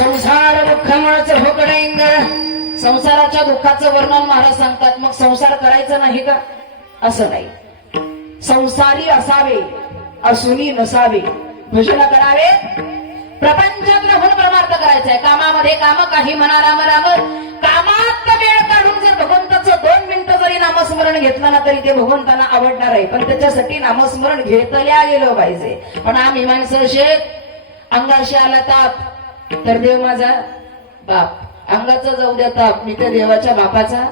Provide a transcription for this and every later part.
संसार दुःखमळच होकडेंग संसाराच्या दुःखाचं वर्णन महाराज सांगतात मग संसार करायचा नाही का? असं नाही. संसारी असावे असुनी नसावे. भजन करावे. प्रपंचात राहून परमार्थ करायचा आहे कामामध्ये काम काही म्हणा राम राम. कामात वेळ काढून जर भगवंताचं दोन मिनिटं जरी नामस्मरण घेतलं ना तरी ते भगवंतांना आवडणार आहे. पण त्याच्यासाठी नामस्मरण घेतल्या गेलं पाहिजे. पण आम्ही माणसं शेत अंगाशी आला ताप तर देव माझा बाप. अंगाचा जाऊ द्या ताप मी त्या देवाच्या बापाचा.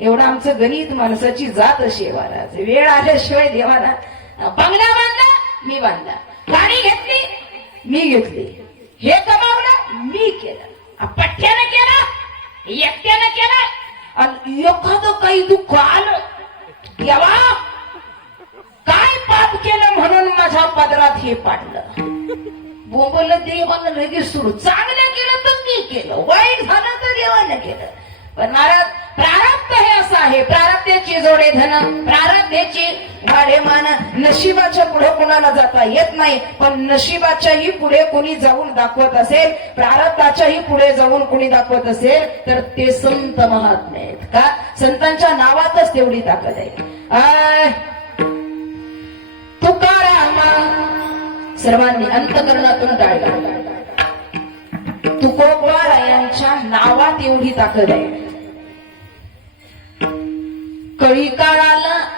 एवढं आमचं गणित माणसाची जात अशी आहे महाराज. वेळ आल्याशिवाय देवाला बंगला बांधला मी बांधला. गाडी घेतली मी घेतली. हे कमावलं मी केलं. पठ्यानं केलं एकट्यानं केलं. आणि एखादं काही दुःख आलं देवा काय पाप केलं म्हणून माझ्या पदरात हे पाडलं? बोंबलं देवानं लगेच सोडू चांगलं केलं तर मी केलं वाईट झालं तर देवानं केलं. पण महाराज प्रारब्ध हे असं आहे प्रारब्धाचे जोडे धन प्रारब्धाचे वाढे मान. नशिबाच्या पुढे कोणाला जाता येत नाही पण नशिबाच्याही पुढे कोणी जाऊन दाखवत असेल प्रारब्धाच्याही पुढे जाऊन कोणी दाखवत असेल तर ते संत महात्मे आहेत का? संतांच्या नावातच तेवढी ताकद आहे. सर्वांनी अंतकरणातून टाळला. तुकोबारायांच्या नावात एवढी ताकद आहे. कळी काळाला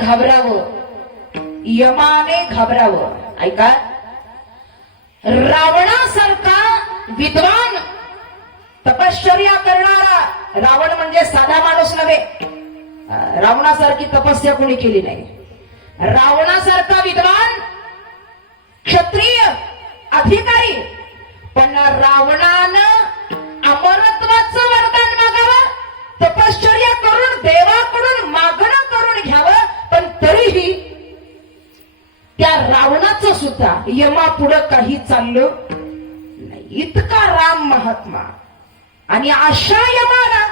घाबरावं. यमाने घाबरावं. ऐका. रावणासारखा विद्वान तपश्चर्या करणारा रावण म्हणजे साधा माणूस नव्हे. रावणासारखी तपस्या कोणी केली नाही. रावणासारखा विद्वान क्षत्रिय अधिकारी. पण रावणानं अमरत्वाचं वरदान मागावं तपश्चर्या करून देवाकडून मागणं करून घ्यावं पण तरीही त्या रावणाचं सुद्धा यमा पुढं काही चाललं नाही. इतका राम महात्मा. आणि अशा यमाला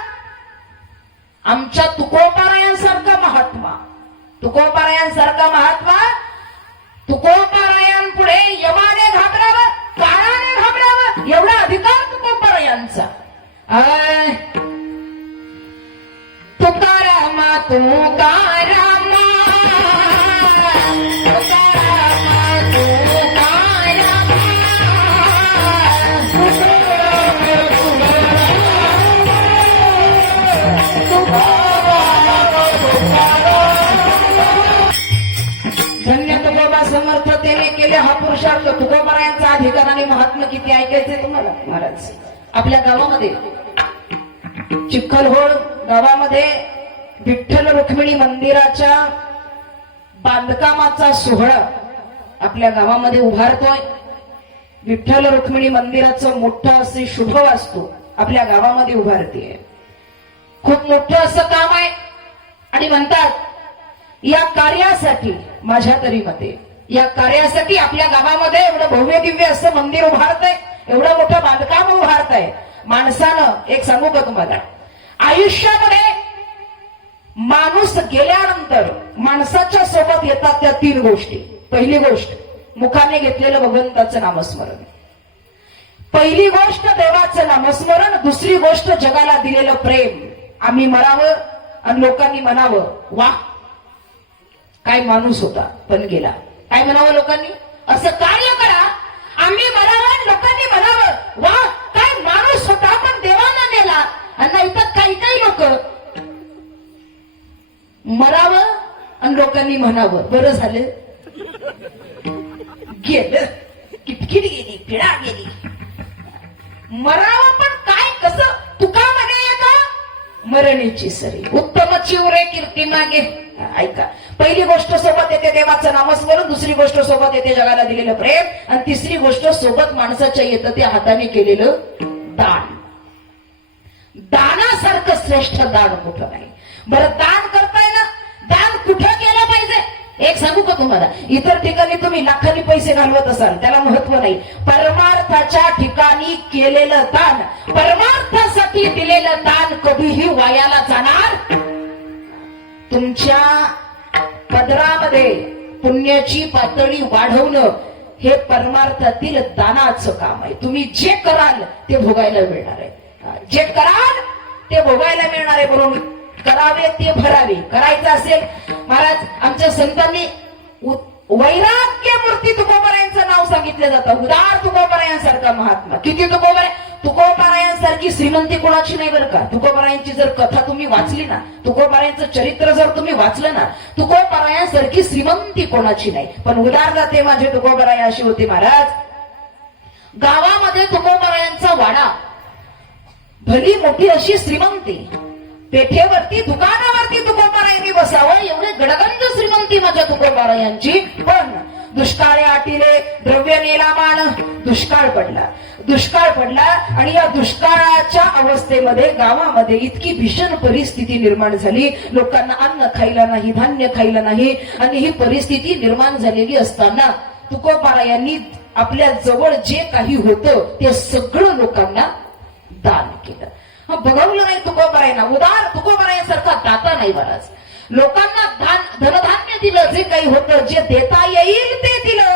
आमच्या तुकोपारायांसारखा महात्मा. तुकोपारायांसारखा महात्मा तुकोप अरे यमाने घाबरावं काळाने घाबरावं एवढा अधिकार पर यांचा. तुकारामा तुकारामा हा तुकोबारायांचा अधिकार आणि महात्मा किती ऐकायचे तुम्हाला? महाराज आपल्या गावामध्ये चिखलहोळ गावामध्ये विठ्ठल रुक्मिणी मंदिराच्या बांधकामाचा सोहळा आपल्या गावामध्ये उभारतोय. विठ्ठल रुक्मिणी मंदिराचं मोठं असे शुभ वास्तू आपल्या गावामध्ये उभारतीये. खूप मोठं असं काम आहे. आणि म्हणतात या कार्यासाठी माझ्या तरी मते या कार्यासाठी आपल्या गावामध्ये एवढं भव्य दिव्य असं मंदिर उभारत आहे एवढं मोठं बांधकाम उभारत आहे माणसानं एक सांगू का तुम्हाला? आयुष्यामध्ये माणूस गेल्यानंतर माणसाच्या सोबत येतात त्या तीन गोष्टी. पहिली गोष्ट मुखाने घेतलेलं भगवंताचं नामस्मरण. पहिली गोष्ट देवाचं नामस्मरण. दुसरी गोष्ट जगाला दिलेलं प्रेम. आम्ही मरावं आणि लोकांनी म्हणावं वा काय माणूस होता पण गेला. काय म्हणावं लोकांनी? असं कार्य करा. आम्ही म्हणावं लोकांनी म्हणावं वा काय माणूस स्वतः पण देवानं नेला. आणि इथं काही काही लोक मरावं आणि लोकांनी म्हणावं. बरं झालं. गेलं. किटकिट गेली पिढा गेली. मरावं पण काय? कसं? तुका म्हणे का मरणीची सरी. उत्तम चिवरे कीर्ती मागे. ऐका. पहिली गोष्ट सोबत येते देवाचं नामस्मरण दुसरी गोष्ट सोबत येते जगाला दिलेलं प्रेम आणि तिसरी गोष्ट सोबत माणसाच्या येतं ते हाताने केलेलं दान. दानासारखं श्रेष्ठ दान कुठं नाही. बरं दान करताय ना दान कुठं केलं पाहिजे? एक सांगू का तुम्हाला? इतर ठिकाणी तुम्ही लाखांनी पैसे घालवत असाल त्याला महत्त्व नाही. परमार्थाच्या ठिकाणी केलेलं दान परमार्थासाठी दिलेलं दान कधीही वायाला जाणार तुमच्या पदरामध्ये पुण्याची पातळी वाढवणं हे परमार्थातील दानाचं काम आहे. तुम्ही जे कराल ते भोगायला मिळणार आहे. जे कराल ते भोगायला मिळणार आहे म्हणून करावे ते भरावे. करायचं असेल महाराज आमच्या संतांनी वैराग्य मूर्ती तुकोबरायांचं नाव सांगितलं जातं. उदार तुकोबरायांसारखा महात्मा. किती तुकोबरा तुकोबारायांसारखी श्रीमंती कोणाची नाही बरं का? तुकोबारायांची जर कथा तुम्ही वाचली ना तुकोबारायांचं चरित्र जर तुम्ही वाचलं ना तुकोबारायांसारखी श्रीमंती कोणाची नाही? पण उदार जाते माझे तुकोबराय अशी होती महाराज. गावामध्ये तुकोबारायांचा वाडा. भली मोठी अशी श्रीमंती. पेठेवरती दुकानावरती तुकोबारायांनी बसावं एवढे गडगंज श्रीमंती माझ्या तुकोबारायांची. पण दुष्काळे आटिले द्रव्य नेलामान दुष्काळ पडला. दुष्काळ पडला आणि या दुष्काळाच्या अवस्थेमध्ये गावामध्ये इतकी भीषण परिस्थिती निर्माण झाली. लोकांना अन्न खायला नाही धान्य खायला नाही आणि ही परिस्थिती निर्माण झालेली असताना तुकोबारायांनी आपल्या जवळ जे काही होतं ते सगळं लोकांना दान केलं. हा बघवलं नाही तुकोबरायना उदार तुकोबारायांसारखा दाता नाही महाराज. लोकांना धान धनधान्य दिलं जे काही होतं जे देता येईल ते दिलं.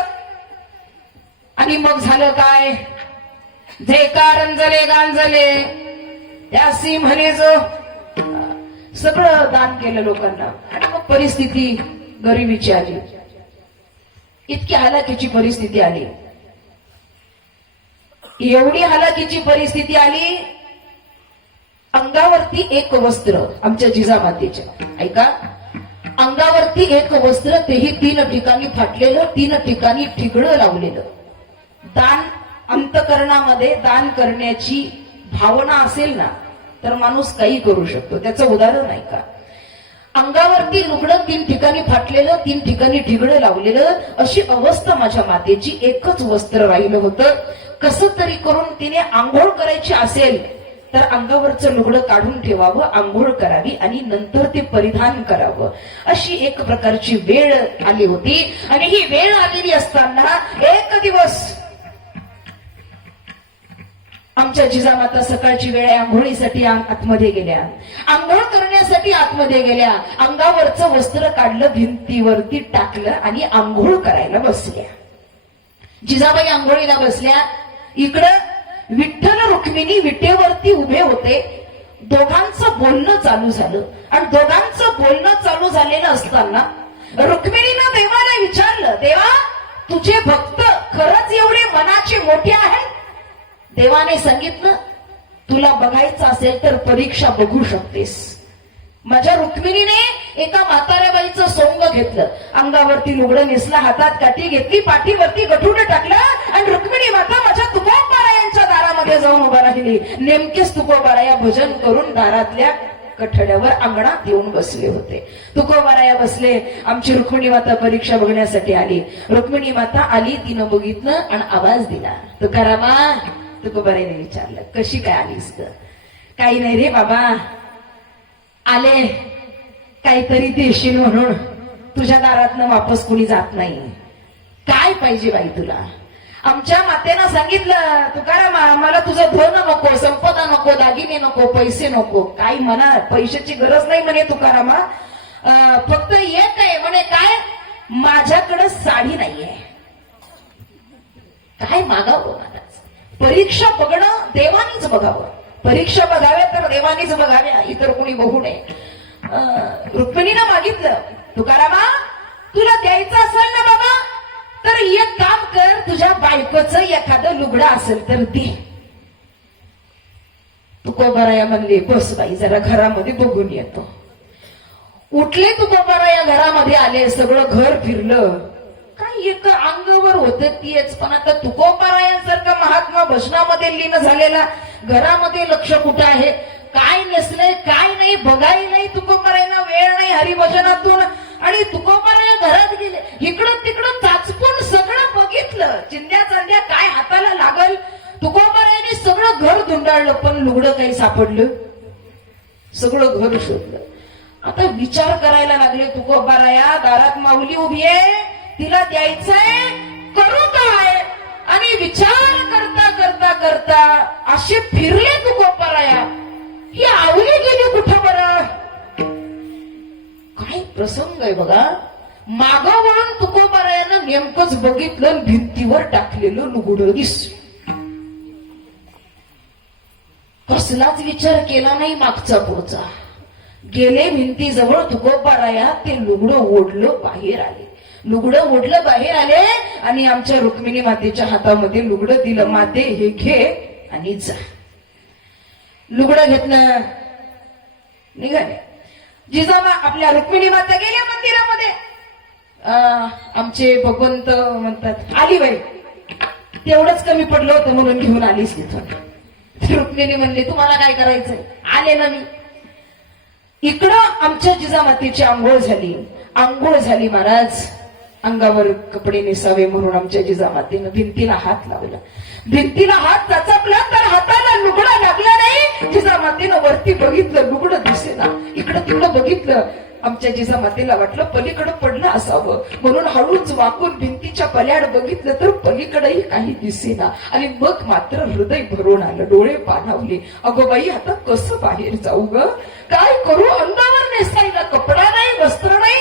आणि मग झालं काय? जे कारंजले गांजले. त्यासी म्हणे जो सगळं दान केलं लोकांना. आणि मग परिस्थिती गरिबीची आली. इतकी हालाकीची परिस्थिती आली. एवढी हालाकीची परिस्थिती आली अंगावरती एक वस्त्र आमच्या जिजामातेच्या ऐका अंगावरती एक वस्त्र तेही तीन ठिकाणी फाटलेलं तीन ठिकाणी ठिगळं लावलेलं. दान अंतकरणामध्ये दान करण्याची भावना असेल ना तर माणूस काही करू शकतो. त्याचं उदाहरण आहे का? अंगावरती लुगडं तीन ठिकाणी फाटलेलं तीन ठिकाणी ढिगडं लावलेलं अशी अवस्था माझ्या मातेची एकच वस्त्र राहिलं होतं. कसं तरी करून तिने आंघोळ करायची असेल तर अंगावरचं लुगडं काढून ठेवावं आंघोळ करावी आणि नंतर ते परिधान करावं. अशी एक प्रकारची वेळ आली होती. आणि ही वेळ आलेली असताना एक दिवस आमच्या जिजामाता सकाळची वेळ आंघोळीसाठी आतमध्ये गेल्या. आंघोळ करण्यासाठी आतमध्ये गेल्या. अंगावरचं वस्त्र काढलं भिंतीवरती टाकलं आणि आंघोळ करायला बसल्या. जिजाबाई आंघोळीला बसल्या. इकडं विठ्ठल रुक्मिणी विटेवरती उभे होते. दोघांचं बोलणं चालू झालं. आणि दोघांचं बोलणं चालू झालेलं असताना रुक्मिणीनं देवाला विचारलं देवा तुझे भक्त खरंच एवढे मनाचे मोठे देवाने सांगितलं तुला बघायचं असेल तर परीक्षा बघू शकतेस. माझ्या रुक्मिणीने एका म्हाताऱ्या बाईचं सोंग घेतलं. अंगावरती लुगडं नेसलं हातात काठी घेतली पाठीवरती गठून टाकलं आणि रुक्मिणी माता माझ्या तुकोबारायांच्या दारामध्ये जाऊन उभा राहिली. नेमकेच तुकोबाराया भजन करून दारातल्या कठड्यावर अंगणात येऊन बसले होते. तुकोबाराया बसले आमची रुक्मिणी माता परीक्षा बघण्यासाठी आली. रुक्मिणी माता आली तिनं बघितलं आणि आवाज दिला. तुकारामा तुकोबाराने विचारलं. कशी काय आलीस ग? काही नाही रे बाबा. आले. काहीतरी देशील म्हणून. तुझ्या दारातनं वापस कुणी जात नाही. काय पाहिजे बाई तुला? आमच्या मातेनं सांगितलं तुकाराम मला तुझं धन नको संपदा नको दागिने नको पैसे नको. काय म्हणा पैशाची गरज नाही म्हणे तुकारामा. अं, फक्त एक आहे म्हणे काय? माझ्याकडं साडी नाहीये. काय मागावं मला? परीक्षा बघणं देवानीच बघावं. परीक्षा बघाव्या तर देवानीच बघाव्या इतर कोणी बघू नये. रुक्मिणीनं मागितलं तुकारामा तुला द्यायचं असेल ना बाबा तर एक काम कर तुझ्या बायकोचं एखादं लुगडं असेल तर दे. तुकोबाराया म्हणले बस बाई जरा घरामध्ये बघून येतो. उठले तुकोबाराया घरामध्ये आले सगळं घर फिरलं. काय एक अंगावर होत तीच. पण आता तुकोपारायांसारखा महात्मा भजनामध्ये लीन झालेला घरामध्ये लक्ष कुठं आहे? काय नसलंय काय नाही बघाय नाही तुकोबारायांना वेळ नाही हरिभजनातून. आणि तुकोबाराया घरात गेले. इकडं तिकडं चाचपून सगळं बघितलं. चिंध्या चांद्या काय हाताला लागल? तुकोपारायाने सगळं घर धुंडाळलं पण लुगडं काही सापडलं? सगळं घर शोधलं. आता विचार करायला लागले तुकोबाराया दारात माऊली उभी आहे. तिला द्यायचंय करू काय आणि विचार करता करता करता असे फिरले तुकोबाराया ही आवली गेली कुठं बर? काय प्रसंग आहे बघा. माग वळून तुकोबारायानं नेमकंच बघितलं भिंतीवर टाकलेलं लुगडं दिस. कसलाच विचार केला नाही मागचा पुढचा. गेले भिंतीजवळ तुकोबाराया ते लुगडं ओढलं बाहेर आले. लुगडं ओढलं बाहेर आले आणि आमच्या रुक्मिणी मातेच्या हातामध्ये लुगडं दिलं. माते हे घे आणि जा. लुगडं घेतलं. निघाले. जिजामा आपल्या रुक्मिणी माता गेल्या मंदिरामध्ये. आमचे भगवंत म्हणतात आली बाई. तेवढंच कमी पडलं होतं म्हणून घेऊन आलीस तिथून. रुक्मिणी म्हणली तुम्हाला काय करायचंय? आले ना मी. इकडं आमच्या जिजामातीची आंघोळ झाली. आंघोळ झाली महाराज. अंगावर कपडे नेसावे म्हणून आमच्या जिजामातीनं भिंतीला हात लावला. भिंतीला हात चचपला तर हाताला लुगडं लागला नाही. जिजामातीनं वरती बघितलं लुगडं दिसेना. इकडं तिकडं बघितलं. आमच्या जिजामातीला वाटलं पलीकडं पडलं असावं. म्हणून हळूच वाकून भिंतीच्या पल्याड बघितलं तर पलीकडेही काही दिसेना. आणि मग मात्र हृदय भरून आलं डोळे पाणावले. अगो बाई आता कसं बाहेर जाऊ ग? काय करू? अंगावर नेसायला कपडा नाही वस्त्र नाही.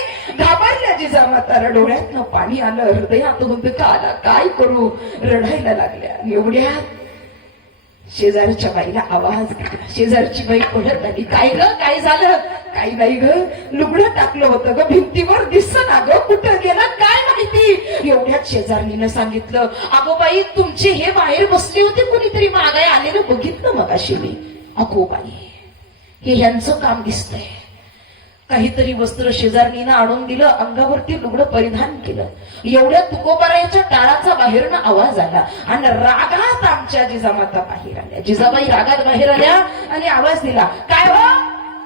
जिजा जिजामाताला डोळ्यातनं पाणी आलं हृदयातून का आला काय करू? रडायला लागल्या. एवढ्या एवढ्यात शेजारच्या बाईला आवाज दिला शेजारची बाई पडत आली. काय ग? काय झालं? काही नाही ग? लुगडं टाकलं होतं ग. भिंतीवर दिसत ना ग. कुठं गेलं काय माहिती? एवढ्यात शेजारणीनं सांगितलं अगो बाई तुमचे हे बाहेर बसले होते कुणीतरी मागाय आलेलं बघितलं मग अशी मी. अगो बाई हे ह्यांचं काम दिसतंय. काहीतरी वस्त्र शेजारणीनं आणून दिलं अंगावरती लुगडं परिधान केलं. एवढ्या तुकोबारायच्या टाळाचा बाहेरनं आवाज आला. आणि रागात आमच्या जिजामाता बाहेर आल्या. जिजाबाई रागात बाहेर आल्या आणि आवाज दिला काय हो?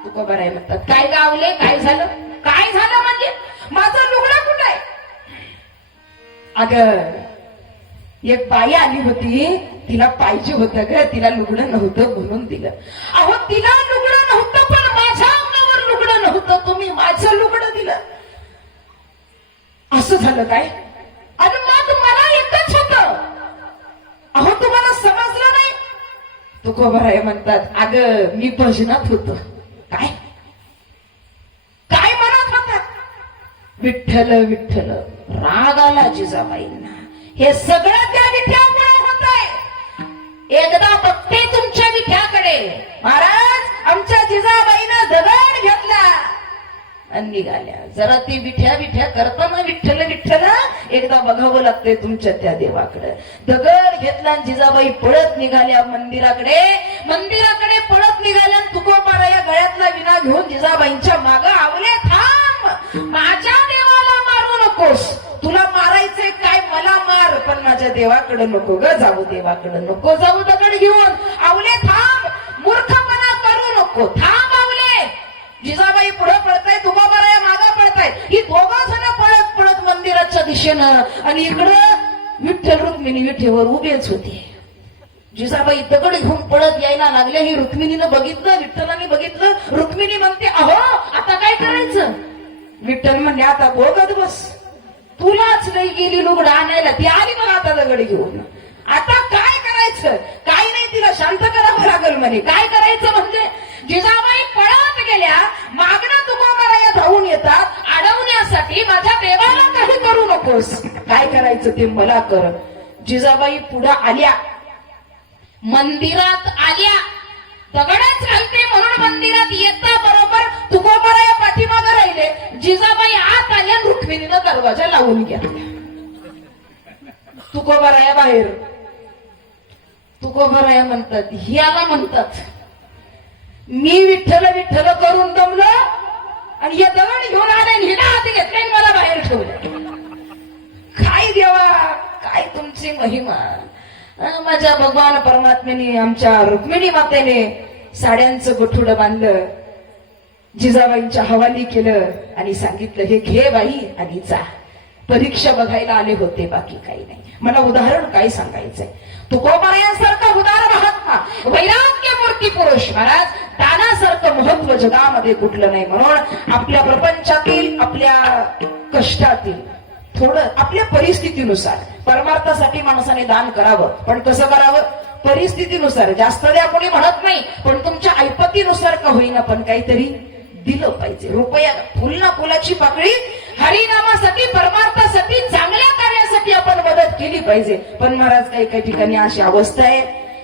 तुकोबाराय म्हणतात काय गावले? काय झालं? काय झालं म्हणजे? माझं लुगडं कुठं आहे? अग एक बाई आली होती तिला पाहिजे होतं ग तिला लुगडं नव्हतं म्हणून दिलं. अहो तिला लुगडं नव्हतं पण माझ्या अंगावर लुगडं नव्हतं तुम्ही माझं लुगडं दिलं असं झालं काय? आणि मग मला एकच होत. अहो तुम्हाला समजलं नाही? तुकोबराय म्हणतात. अग मी भजनात होत. काय? काय म्हणत होता? विठ्ठल विठ्ठल राग आला जिजाबाईंना. हे सगळं त्या विठ्यामुळे होत आहे एकदा बघते तुमच्या विठ्याकडे महाराज आमच्या जिजाबाईनं दगड घेतला. आणि निघाल्या. जरा ती विठ्या विठ्या करताना विठ्ठल विठ्ठल एकदा बघावं लागतंय तुमच्या त्या देवाकडे. दगड घेतला आणि जिजाबाई पळत निघाल्या मंदिराकडे. मंदिराकडे पळत निघाल्या तुकोपारा तुकोबारा या गळ्यातला विना घेऊन जिजाबाईंच्या माग आवले थांब! माझ्या देवाला मारू नकोस. तुला मारायचंय काय? मला मार. पण माझ्या देवाकडे नको ग. जाऊ देवाकडे नको. जाऊ दगड घेऊन. आवले थांब! मूर्खपणा करू नको. थांब आवले. जिजाबाई पुढे पळत दिशेनं आणि इकडं विठ्ठल रुक्मिणी विठेवर उभेच होते. जिजाबाई दगड घेऊन पळत यायला लागल्या ही रुक्मिणीनं बघितलं विठ्ठलाने बघितलं. रुक्मिणी म्हणते अहो आता काय करायचं? विठ्ठल म्हणले आता बघत बस. तुलाच नाही गेली लुगडं आणायला. ती आली मग आता दगड घेऊन. आता काय करायचं? काय नाही तिला शांत करावं लागल म्हणे. काय करायचं म्हणजे? जिजाबाई पळत गेल्या मागणं तुकोबाराया धावून येतात अडवण्यासाठी माझ्या देवाला काही करू नकोस. काय करायचं ते मला कर. जिजाबाई पुढे आल्या. मंदिरात आल्या. दगडच घालते म्हणून मंदिरात येता बरोबर तुकोबाराया पाठीमागं राहिले. जिजाबाई आत आल्या रुक्मिणीनं दरवाजा लावून घेतला. तुकोबाराया बाहेर. तुकोबाराया म्हणतात. ह्याला म्हणतात. मी विठ्ठल विठ्ठल करून दमलो आणि या दगड घेऊन आले हिला हाती घेतले मला बाहेर ठेवलं. काय देवा काय तुमची महिमा? माझ्या भगवान परमात्म्याने आमच्या रुक्मिणी मातेने साड्यांचं गठुडं बांधलं जिजाबाईंच्या हवाली केलं आणि सांगितलं हे घे बाई आणि जा. परीक्षा बघायला आले होते बाकी काही नाही. मला उदाहरण काय सांगायचंय? तुकोबारायांसारखा उदार महात्मा वैराग्य मूर्ती पुरुष महाराज दानासारखं महत्त्व जगामध्ये कुठलं नाही म्हणून आपल्या प्रपंचातील आपल्या कष्टातील थोडं आपल्या परिस्थितीनुसार परमार्थासाठी माणसाने दान करावं. पण कसं करावं? परिस्थितीनुसार. जास्त द्या कोणी म्हणत नाही पण तुमच्या ऐपतीनुसार का होईना पण काहीतरी दिलं पाहिजे. रुपया फुल ना फुलाची पाकळी हरिनामासाठी परमार्थासाठी चांगल्या कार्यासाठी आपण मदत केली पाहिजे. पण महाराज काही काही ठिकाणी अशी अवस्था आहे.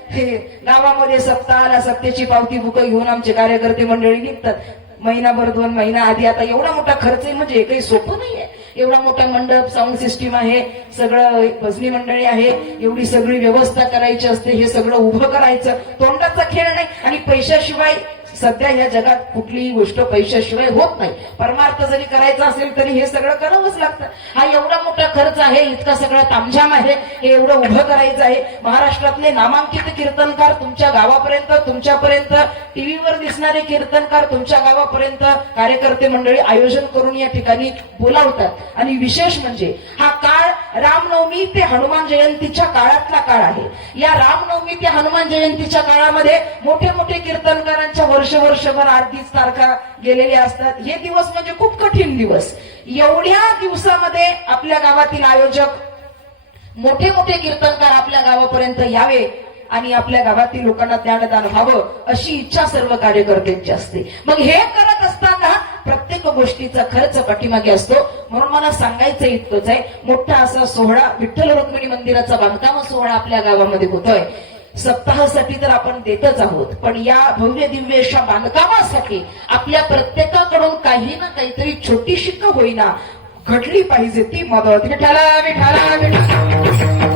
हे गावामध्ये सप्ताह आला सत्तेची पावती बुक घेऊन आमचे कार्यकर्ते मंडळी निघतात. महिनाभर दोन महिना आधी आता एवढा मोठा खर्च आहे म्हणजे काही सोपं नाहीये. एवढा मोठा मंडप साऊंड सिस्टीम आहे सगळं भजनी मंडळी आहे एवढी सगळी व्यवस्था करायची असते हे सगळं उभं करायचं. तोंडाचा खेळ नाही आणि पैशाशिवाय सध्या या जगात कुठलीही गोष्ट पैशाशिवाय होत नाही. परमार्थ जरी करायचा असेल तरी हे सगळं करावंच लागतं. हा एवढा मोठा खर्च आहे इतका सगळा तामझाम आहे हे एवढं उभं करायचं आहे. महाराष्ट्रातले नामांकित कीर्तनकार तुमच्या गावापर्यंत तुमच्यापर्यंत टीव्हीवर दिसणारे कीर्तनकार तुमच्या गावापर्यंत कार्यकर्ते मंडळी आयोजन करून या ठिकाणी बोलावतात. आणि विशेष म्हणजे हा काळ रामनवमी ते हनुमान जयंतीच्या काळातला काळ आहे. या रामनवमी ते हनुमान जयंतीच्या काळामध्ये मोठे मोठे कीर्तनकारांच्या वर्ष वर्ष वर्षभर आठ दिवस तारखा गेलेल्या असतात. हे दिवस म्हणजे खूप कठीण दिवस. एवढ्या दिवसामध्ये आपल्या गावातील आयोजक मोठे मोठे कीर्तनकार आपल्या गावापर्यंत यावे आणि आपल्या गावातील लोकांना ज्ञानदान व्हावं अशी इच्छा सर्व कार्यकर्त्यांची असते. मग हे करत असताना प्रत्येक गोष्टीचा खर्च पाठीमागे असतो. म्हणून मला सांगायचं इतकंच आहे. मोठा असा सोहळा विठ्ठल रुक्मिणी मंदिराचा बांधकाम सोहळा आपल्या गावामध्ये होतोय. सप्ताहासाठी तर आपण देतच आहोत. पण या भव्य दिव्य अशा बांधकामासाठी आपल्या प्रत्येकाकडून काही ना काहीतरी छोटीशी का होईना घडली पाहिजे ती मदत. विठाला विठाला विठाला